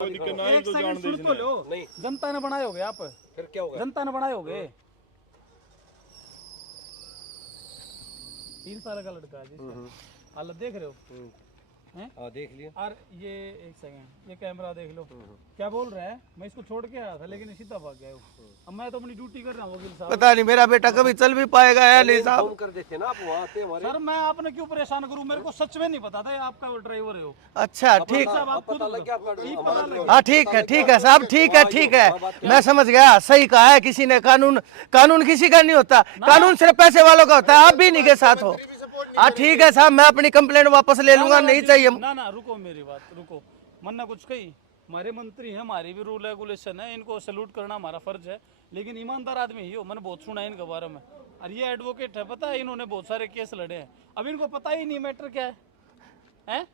कोई दिक्कत ना है, एक तो सेकंड जान सुन दे तो लो। नहीं। जनता ने बनाए होगे आप, फिर क्या होगा? जनता ने बनाए होगे। 3 साल का लड़का है जी, हालत देख रहे हो हैं? हाँ देख लिया। और ये एक सेकंड, ये कैमरा देख लो, क्या बोल रहा है। मैं इसको छोड़ के आया था लेकिन सीधा भाग गया वो। अब मैं तो अपनी ड्यूटी कर रहा हूँ वकील साहब। पता नहीं मेरा बेटा कभी चल भी पाएगा या नहीं साहब। फोन कर देते ना आप, वहाँ आते हमारे। सर मैं आपने क्यों परेशान करूं, मेरे को सच में नहीं पता था आप ड्राइवर है हो। अच्छा ठीक, साहब आप खुद पता लग गया आपका हाँ ठीक है साहब, ठीक है मैं समझ गया। सही कहा है किसी ने, कानून किसी का नहीं होता, कानून सिर्फ पैसे वालों का होता है। आप भी नहीं के साथ हो। हाँ ठीक है साहब, मैं अपनी कंप्लेंट वापस ले लूंगा। नहीं चाहिए ना रुको मेरी बात रुको, मन ना कुछ कही। हमारे मंत्री हैं, हमारी भी रूल रेगुलेशन है, इनको सैल्यूट करना हमारा फर्ज है। लेकिन ईमानदार आदमी ही हो, मैंने बहुत सुना है इनके बारे में। और ये एडवोकेट है, पता है इन्होंने बहुत सारे केस लड़े हैं। अब इनको पता ही नहीं मैटर क्या है।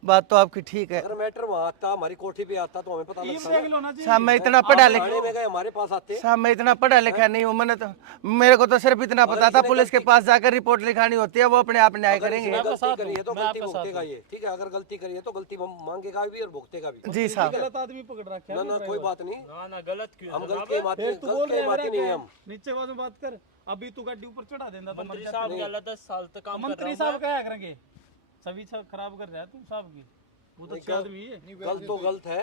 बात तो आपकी ठीक है। अगर मैटर वहाँ आता, हमारी कोठी पे आता तो हमें पता लगता ना। साहब मैं इतना पढ़ा लिखा, थाने में गए हमारे पास आते। साहब मैं इतना पढ़ा लिखा नहीं हूँ। मैंने तो, मेरे को तो सिर्फ इतना पता था पुलिस के पास जाकर रिपोर्ट लिखानी होती है, वो अपने आप न्याय करेंगे। गलती करी है तो गलती भुगतेगा ये, ठीक है। अगर गलती करी है तो गलती मांगेगा भी और भुगतेगा भी। जी साहब। गलत आदमी पकड़ रखा है ना कोई बात नहीं, ना गलत क्यों, हम गलत के बात नहीं है। हम नीचे वाले में बात कर, अभी तू गाड़ी ऊपर चढ़ा देना। मंत्री साहब गलत 10 साल तक काम कर मंत्री साहब क्या करेंगे, सभी खराब कर रहा है तू साहब की। बहुत अच्छे आदमी है। गलत तो गलत है,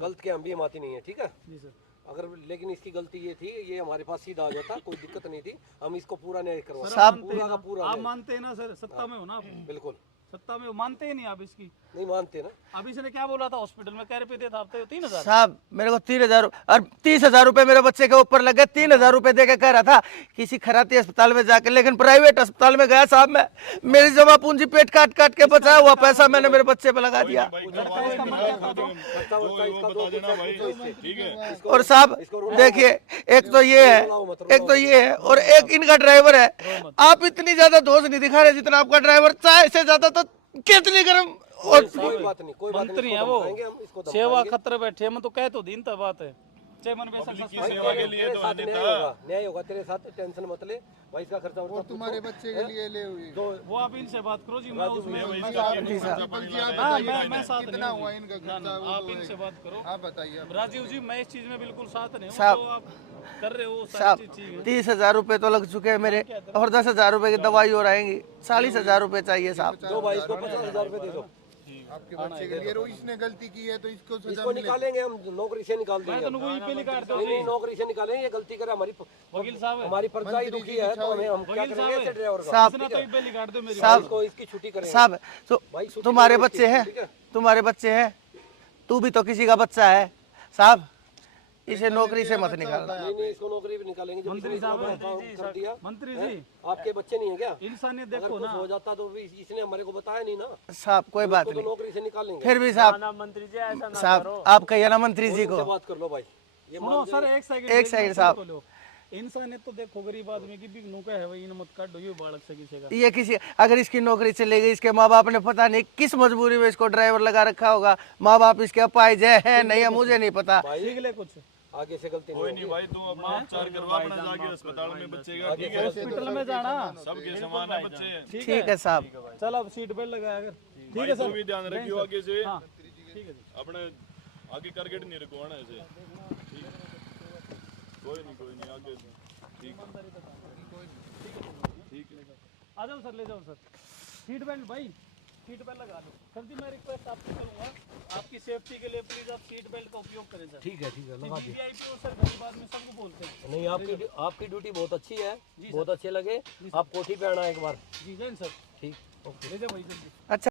गलत के हम भी माती नहीं है, ठीक है जी सर। अगर लेकिन इसकी गलती ये थी, ये हमारे पास सीधा आ जाता, कोई दिक्कत नहीं थी। हम इसको पूरा न्याय करवा साहब पूरा का पूरा। आप मानते हैं ना सर, सत्ता में हो ना आप, बिल्कुल सत्ता में हो, मानते ही नहीं आप इसकी। नहीं मानते ना। अब इसने क्या बोला था हॉस्पिटल में, कह रुपए देता हफ्ते 3000। साहब मेरे को 3000 और 30,000 रुपए मेरे बच्चे के ऊपर लगे। 3000 रुपए दे के कह रहा था किसी खराती अस्पताल में जाकर, लेकिन प्राइवेट अस्पताल में गया साहब। मैं मेरी जमा पूंजी पेट काट काट के बचाया हुआ पैसा मैंने मेरे बच्चे पे लगा दिया। और साहब देखिए, एक तो ये है और एक इनका ड्राइवर है। आप इतनी ज्यादा दोष नहीं दिखा रहे जितना आपका ड्राइवर, चाहे से ज्यादा तो कितनी गर्म। और कोई बात नहीं, कोई बात मंत्री नहीं, है वो, हम इसको सेवा खतरे बैठे। मैं तो कह तो दिन तक बात है, चेमन सेवा के लिए तो न्याय होगा तेरे साथ, टेंशन मत ले भाई। इसका खर्चा और तुम्हारे बच्चे के लिए ले हुई तो वो आप इनसे बात करो जी। मैं उसमें मैं साथ कितना हुआ इनका खर्चा, आप इनसे बात करो। आप बताइए। राजीव जी मैं इस चीज में बिल्कुल साथ नहीं हूँ, साहब, जो आप कर रहे हो साहब सारी चीज ठीक है। 30,000 रुपए तो लग चुके हैं मेरे, और 10,000 रुपए की दवाई और आएंगी। 40,000 रुपए चाहिए साहब। दो भाई इसको 50,000 रुपए दे दो। आपके बच्चे के लिए, इसने गलती की है तो इसको सजा इसको निकालेंगे हम, नौकरी से निकाल देंगे। तो वही पे निकाल दो नहीं नौकरी से निकालेंगे, ये गलती करे हमारी। वकील साहब हमारी प्रजा ही दुखी है तो हम क्या करेंगे ऐसे ड्राइवर का। साहब इतना तो एक पे निकाल दो मेरी साहब इसको इसकी छुट्टी करेंगे साहब तो भाई। छुट्टी तुम्हारे करेंगे बच्चे हैं, ठीक है? तुम्हारे बच्चे हैं, तू भी तो किसी का बच्चा है साहब। इसे नौकरी से मत निकाल। नहीं इसको नौकरी भी निकालेंगे। मंत्री साहब कर दिया मंत्री जी, आपके बच्चे नहीं है क्या? इंसानियत अगर देखो कुछ ना। हो जाता तो भी इसने हमारे को बताया नहीं ना, साहब कोई बात तो नहीं, नौकरी से निकालेंगे। फिर भी साहब, ना मंत्री जी ऐसा ना साहब आप कहिए ना मंत्री जी को। बात कर लो भाई। ये सुनो सर एक सेकंड साहब। इंसानियत तो देखो, गरीब आदमी की भी नौका है वही, मत काटो ये बालक से किसी का। ये किसी, अगर इसकी नौकरी चले गई, इसके माँ बाप ने पता नहीं किस मजबूरी में इसको ड्राइवर लगा रखा होगा। माँ बाप इसके अपाहिज है नहीं है, मुझे नहीं पता। सीख ले कुछ, आगे से गलती कोई नहीं भाई, तू अपना उपचार करवा अपना जाके अस्पताल में बच्चे का, ठीक है? हॉस्पिटल में जाना सबके समान है बच्चे। ठीक है साहब। चल अब सीट बेल्ट लगाया अगर, ठीक भाई है तू सर। भी ध्यान रखियो आगे से, हाँ ठीक है जी। अपने आगे टारगेट नहीं रखवाना ऐसे, ठीक है? कोई नहीं आगे से, ठीक है। आ जाओ सर, ले जाओ सर। सीट बेल्ट भाई, सीट बेल्ट लगा लो। सर जी मैं रिक्वेस्ट आपसे करूंगा, आपकी सेफ्टी के लिए प्लीज आप सीट बेल्ट का उपयोग करें सर। ठीक है लगा दिया। वीवीआईपी हो सर, गरीब आदमी सबको बोलते हैं। नहीं आपकी ड्यूटी बहुत अच्छी है, बहुत अच्छे लगे। आप कोठी पे आना एक बार। जी जैन सर, ठीक ओके। ले जाओ भाई जल्दी। अच्छा।